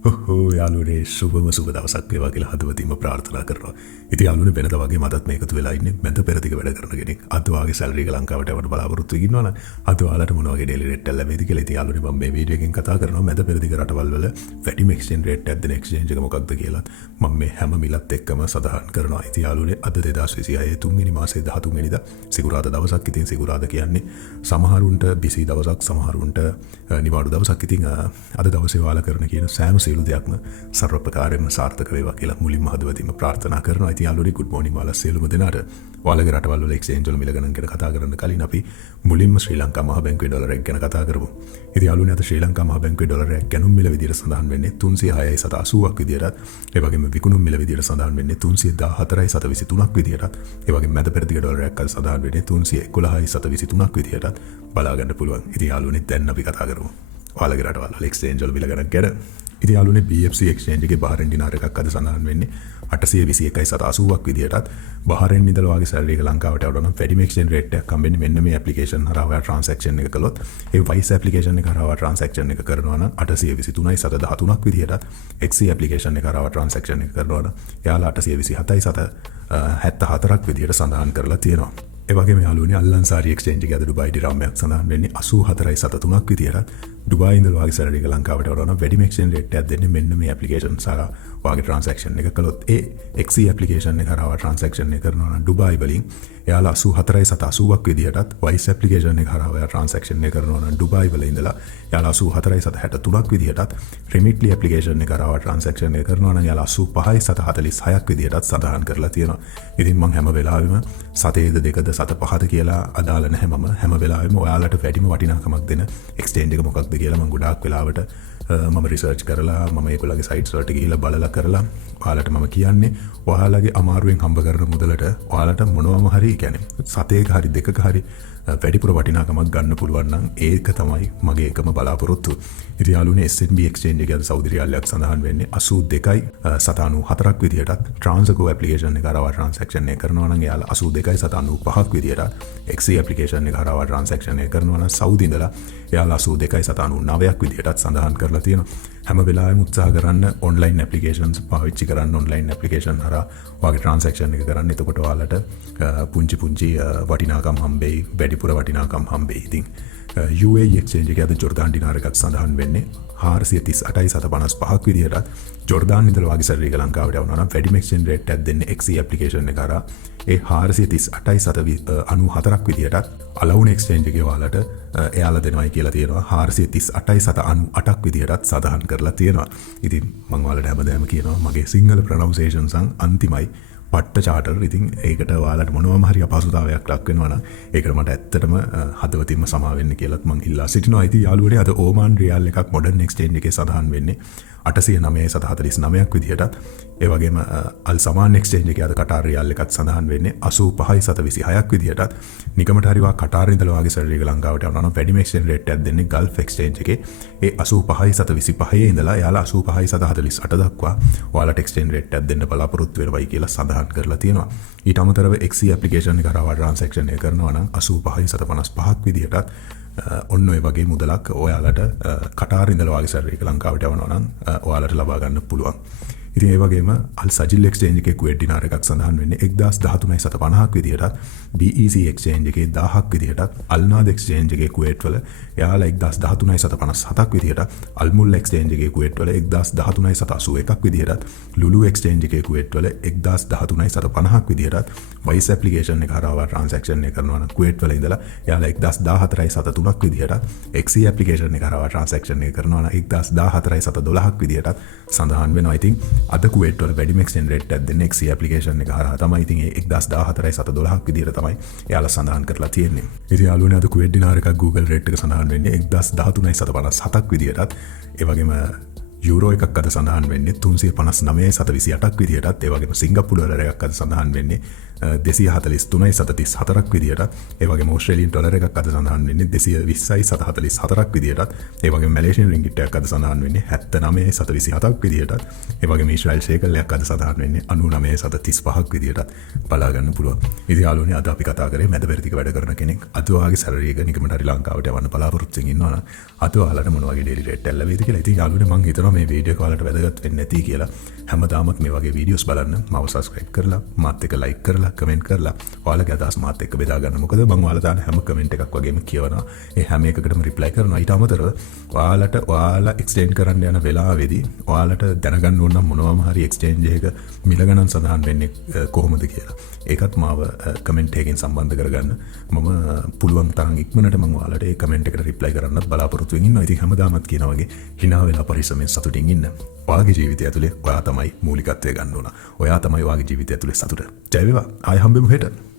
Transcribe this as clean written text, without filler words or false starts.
යාළුවනේ සුබම සුබ දවසක් වේවා කියලා හදවතින්ම ප්‍රාර්ථනා කරනවා. ඉතින් යාළුවනේ වෙනද වගේ මටත් මේ එකතු වෙලා ඉන්නේ මැද පෙරදිග වැඩ කරන කෙනෙක්. අද වාගේ සැලරි එක ලංකාවට යවන්න බලාපොරොත්තු වෙනවා නම් අද ඔයාලට මොන වගේ ඩේලි රේට් එක ලැබෙයිද කියලා ඉතින් යාළුවනේ මම මේ වීඩියෝ එකෙන් කතා කරනවා මැද පෙරදිග රටවල් වල වැඩිම එක්ස්චේන්ජ් රේට් එකක් දෙන එක්ස්චේන්ජ් එක මොකක්ද කියලා මම මේ හැම මිලත් එක්කම සඳහන් කරනවා. ඉතින් යාළුවනේ අද 2026 තුන්වෙනි මාසයේ 13 වෙනිදා සිකුරාදා දවසක්. ඉතින් සිකුරාදා කියන්නේ සමහරුන්ට බිසි දවසක් සමහරුන්ට නිවාඩු දවසක්. ඉතින් අද දවසේ ඔයාලා කරන කියන සෑම සියලු දෙයක්ම सर्व प्रकारෙන්ම සාර්ථක වේවා කියලා මුලින්ම හදවතින්ම ප්‍රාර්ථනා කරනවා. ඉතින් යාළුවනේ good morning ඔයාලා සියලුම දෙනාට. ඔයාලගේ රටවල් වල එක්ස්චේන්ජ් වල මිල ගණන් ගැන කතා කරන්න කලින් අපි මුලින්ම ශ්‍රී ලංකා මහ බැංකුවේ ඩොලර් එක ගැන කතා කරමු. ඉතින් යාළුවනේ අද ශ්‍රී ලංකා මහ බැංකුවේ ඩොලර් එක ගැනුම් මිල විදිහට සඳහන් වෙන්නේ 306.80ක් විදිහට. ඒ වගේම විකුණුම් මිල විදිහට සඳහන් වෙන්නේ 314.23ක් විදිහට. ඒ වගේම මැද පෙරදිග ඩොලර් එකක් අද සඳහන් වෙන්නේ 311.23ක් විදිහට බලා ගන්න පුළුවන්. ඉතින් යාළුවනේ දැන් අපි කතා කරමු ඔයාලගේ රටවල් වල එක්ස්චේන්ජ් වල මිල ගණන් ගැන. ඉතින් යාළුවනේ BFC එක්ස්චේන්ජ් එකේ බහරෙන් ඩිනාර් එකක් අද සඳහන් වෙන්නේ 821.80ක් විදිහටත්. බහරෙන් ඉඳලා වාගේ සැලරි එක ලංකාවට යවනවා නම් වැඩිම එක්ස්චේන්ජ් රේට් එකක් හම්බෙන්නේ මෙන්න මේ ඇප්ලිකේෂන් හරහා ඔයා ට්‍රාන්සැක්ෂන් එක කළොත්. ඒ වයිස් ඇප්ලිකේෂන් එක හරහා ට්‍රාන්සැක්ෂන් එක කරනවා නම් 823.13ක් විදිහටත්. XC ඇප්ලිකේෂන් එක හරහා ට්‍රාන්සැක්ෂන් එක කරනවා නම් එයාලා 827.74ක් විදිහට සඳහන් කරලා තියෙනවා. ඒ වගේම යාළුවනේ අල්ලන්සාරි එක්ස්චේන්ජ් එකේ අද ඩුබායි දිරාමයක් සඳහන් වෙන්නේ 84.73ක් විදිහට. ඩුබායි ඉඳලා වාගේ සැලරි එක ලංකාවට යවනවා නම් වැඩිම එක්ස්චේන්ජ් රේට් එකක් දෙන්නේ මෙන්න මේ ඇප්ලිකේෂන් හරහා වාගේ ට්‍රාන්සැක්ෂන් එක කළොත්. ඒ XC ඇප්ලිකේෂන් එක හරහා ට්‍රාන්සැක්ෂන් එක කරනවා නම් ඩුබායි වලින් එයාලා 84.80ක් විදිහටත්. වයිස් ඇප්ලිකේෂන් එක හරහා ඔයා ට්‍රාන්සැක්ෂන් එක කරනවා නම් ඩුබායි වල ඉඳලා එයාලා 84.63ක් විදිහටත්. රිමිට්ලි ඇප්ලිකේෂන් එක හරහා ට්‍රාන්සැක්ෂන් එක කරනවා නම් එයාලා 85.46ක් විදිහටත් සඳහන් කරලා තියෙනවා. ඉතින් මම හැම වෙලාවෙම සතේද දෙකද සත පහද කියලා අදාළ නැහැ. මම හැම වෙලාවෙම ඔයාලට වැඩිම වටිනාකමක් දෙන එක්ස්චේන්ජ් එක මොකක්ද කියලා මම ගොඩාක් වෙලාවට මම රිසර්ච් කරලා මම ඒගොල්ලන්ගේ සයිට්ස් වලට ගිහිල්ලා බලලා කරලා ඔයාලට මම කියන්නේ ඔයාලගේ අමාරුවෙන් හම්බ කරන මුදලට ඔයාලට මොනවම හරි කියන්නේ සතේක හරි දෙකක හරි වැඩිපුර වටිනාකමක් ගන්න පුළුවන් නම් ඒක තමයි මගේ එකම බලාපොරොත්තුව. ඉතින් යාළුවනේ SNB එක්ස්චේන්ජ් එකේ අද සෞදි රියාලයක් සඳහන් වෙන්නේ 82.94ක් විදිහටත්. Transco ඇප්ලිකේෂන් එක හරහා ට්‍රාන්සැක්ෂන් එක කරනවා නම් එයාලා 82.95ක් විදිහට. XC ඇප්ලිකේෂන් එක හරහා ට්‍රාන්සැක්ෂන් එක කරනවා නම් සෞදි ඉඳලා එයාලා 82.99ක් විදිහටත් සඳහන් කරලා තියෙනවා. හැම වෙලාවෙම උත්සාහ කරන්න ඔන්ලයින් ඇප්ලිකේෂන්ස් පාවිච්චි කරන්න. ඔන්ලයින් ඇප්ලිකේෂන් හරහා ඔයාගේ ට්‍රාන්සැක්ෂන් එක කරන්න. එතකොට ඔයාලට පුංචි වටිනාකම් හම්බෙයි, වැඩිපුර වටිනාකම් හම්බෙයි. ඉතින් UAE එක්ස්චේන්ජ් එකේ අද ජෝර්දාන් ඩිනාර් එකක් සඳහන් වෙන්නේ 438.55ක් විදිහට. ජෝර්දාන් ඉඳලා වාගේ සැලරි එක ලංකාවට යවනවා නම් වැඩිම එක්ස්චේන්ජ් රේට් එකක් දෙන්නේ XC ඇප්ලිකේෂන් එක හරහා. ඒ 438.94ක් විදිහට. අලවුන් එක්ස්චේන්ජ් එකේ ඔයාලට එයාලා දෙනවයි කියලා තියෙනවා 438.98ක් විදිහටත් සඳහන් කරලා තියෙනවා. ඉතින් මම ඔයාලට හැමදාම කියනවා මගේ සිංහල ප්‍රොනවුන්සියේෂන්ස් අන්තිමයි පට්ට චාටර්. ඉතින් ඒකට ඔයාලට මොනවම හරි අපහසුතාවයක් ලක් වෙනවා නම් ඒකට මට ඇත්තටම හදවතින්ම සමා වෙන්න කියලාත් මම ඉල්ලා සිටිනවා. ඉතින් යාළුවනේ අද ඕමාන් රියාල් එකක් මොඩර්න් එක්ස්චේන්ජ් එකේ සඳහන් වෙන්නේ 809.49ක් විදිහට. ඒ වගේම අල් සමාන් එක්ස්චේන්ජ් එකේ අද කටාර් රියාල් එකක් සඳහන් වෙන්නේ 85.26ක් විදිහට. නිකමට හරි වා කටාර් ඉඳලා වාගේ සැලරි එක ලංකාවට යනවා නම් වැඩිම එක්ස්චේන්ජ් රේට් එකක් දෙන්නේ ගල්ෆ් එක්ස්චේන්ජ් එකේ. ඒ 85.25 ඉඳලා එයාලා 85.48 දක්වා ඔයාලට එක්ස්චේන්ජ් රේට් එකක් දෙන්න බලාපොරොත්තු වෙනවයි කියලා සඳහන් කරලා තියෙනවා. ඊට අමතරව XC ඇප්ලිකේෂන් එක හරහා ට්‍රාන්සැක්ෂන් එක කරනවා නම් 85.55ක් විදිහටත් ඔන්න ඔය වගේ මුදලක් ඔයාලට කටාර් ඉඳලා වාගේ සැලරි එක ලංකාවට යවනවා නම් ඔයාලට ලබා ගන්න පුළුවන්. ඉතින් ඒ වගේම අල් සජිල් එක්ස්චේන්ජ් එකේ කුවේට් ඩිනාර් එකක් සඳහන් වෙන්නේ 1013.50ක් විදිහට. BEC එක්ස්චේන්ජ් එකේ 1000ක් විදිහට. අල්නාද් එක්ස්චේන්ජ් එකේ කුවේට් වල එයාලා 1013.57ක් විදිහට. අල්මුල් එක්ස්චේන්ජ් එකේ කුවේට් වල 1013.81ක් විදිහට. ලුලු එක්ස්චේන්ජ් එකේ කුවේට් වල 1013.50ක් විදිහට. වයිස් ඇප්ලිකේෂන් එක හරහා ට්‍රාන්සැක්ෂන් එක කරනවා නම් කුවේට් වල ඉඳලා එයාලා 1014.73ක් විදිහට. XC ඇප්ලිකේෂන් එක හරහා ට්‍රාන්සැක්ෂන් එක කරනවා නම් 1014.12ක් විදිහට සඳහන් වෙනවා. ඉතින් අද කුවේට් වල වැඩිම එක්ස්චේන්ජ් රේට් එකක් දෙන්නේ XC ඇප්ලිකේෂන් එක හරහා තමයි. ඉතින් ඒ 1014.12ක් විදිහට තමයි එයාලා සඳහන් කරලා තියෙන්නේ. ඉතින් යාළුවනේ අද කුවේට් ඩිනාර් එකක් Google රේට් එක සඳහන් වෙන්නේ 1013.57ක් විදිහටත්. ඒ වගේම යුරෝ එකක් අද සඳහන් වෙන්නේ 359.28ක් විදිහටත්. ඒ වගේම සිංගප්පූරු ඩොලර් එකක් අද සඳහන් වෙන්නේ 243.34ක් විදිහට. ඒ වගේම ඕස්ට්‍රේලියානු ඩොලර් එකක් අද සඳහන් වෙන්නේ 220.44ක් විදිහට. ඒ වගේම මැලේසියානු රින්ගිට් එකක් අද සඳහන් වෙන්නේ 79.27ක් විදිහට. ඒ වගේම ඊශ්‍රායෙල් ෂේකල් එකක් අද සඳහන් වෙන්නේ 99.35ක් විදිහට බලා ගන්න පුළුවන්. ඉතින් යාළුවනේ අද අපි කතා කරේ මැද පෙරදිග වැඩ කරන කෙනෙක් අද වාගේ සැලරි එක නිකමට හරි ලංකාවට යවන්න බලාපොරොත්තු වෙමින් ඉන්නවා නම් අද ඔයාලට මොන වගේ ඩේලි රේට් එක ලැබෙයිද කියලා. ඉතින් යාළුවනේ මම හිතනවා හිතනවා මේ වීඩියෝ එක ඔයාලට වැදගත් වෙන්නේ නැති කියලා. හැමදාමත් මේ වගේ වීඩියෝස් බලන්න මාව සබස්ක්‍රයිබ් කරලා මාත් එක්ක ලයික් කරලා කමෙන්ට් කරලා ඔයාලගේ අදහස් මාත් එක්ක බෙදා ගන්න. මොකද මම ඔයාලා දාන හැම කමෙන්ට් එකක් වගේම කියවනවා. ඒ හැම එකකටම රිප්ලයි කරනවා. ඊට අමතරව ඔයාලා එක්ස්චේන්ජ් කරන්න යන වෙලාවේදී ඔයාලට දැනගන්න ඕන නම් මොනවාම හරි එක්ස්චේන්ජ් එක මිල ගණන් සඳහන් වෙන්නේ කොහොමද කියලා. ඒකත් මාව කමෙන්ට් එකකින් සම්බන්ධ කරගන්න. මම පුළුවන් තරම් ඉක්මනට මම ඔයාලට ඒ කමෙන්ට් එකට රිප්ලයි කරන්නත් බලාපොරොත්තු වෙමින් ඉන්නවා. ඉතින් හැමදාමත් කියනා වගේ hina වෙලා පරිස්සමෙන් සතුටින් ඉන්න. ඔයාගේ ජීවිතය ඇතුලේ ඔයා තමයි මූලිකත්වය ගන්න ඕන. ඔයා තමයි ඔයාගේ ජීවිතය ඇතුලේ සතුට. ජය වේවා. ආයෙ හම්බෙමු හෙට.